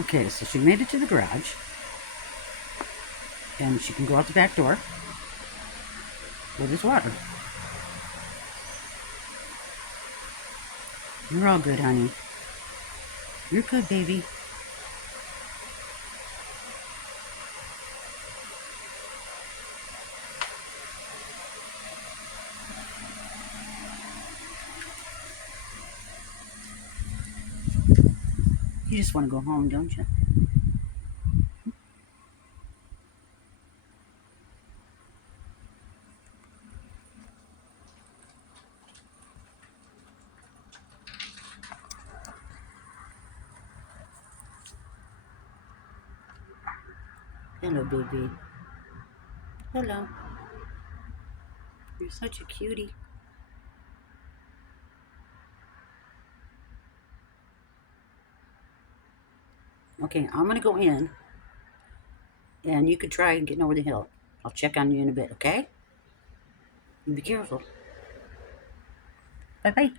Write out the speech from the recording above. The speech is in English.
Okay, so she made it to the garage. And she can go out the back door with his water. You're all good, honey. You're good, baby. You just want to go home, don't you? Hello, baby. Hello. You're such a cutie. Okay, I'm going to go in, and you could try getting over the hill. I'll check on you in a bit, okay? You be careful. Bye-bye.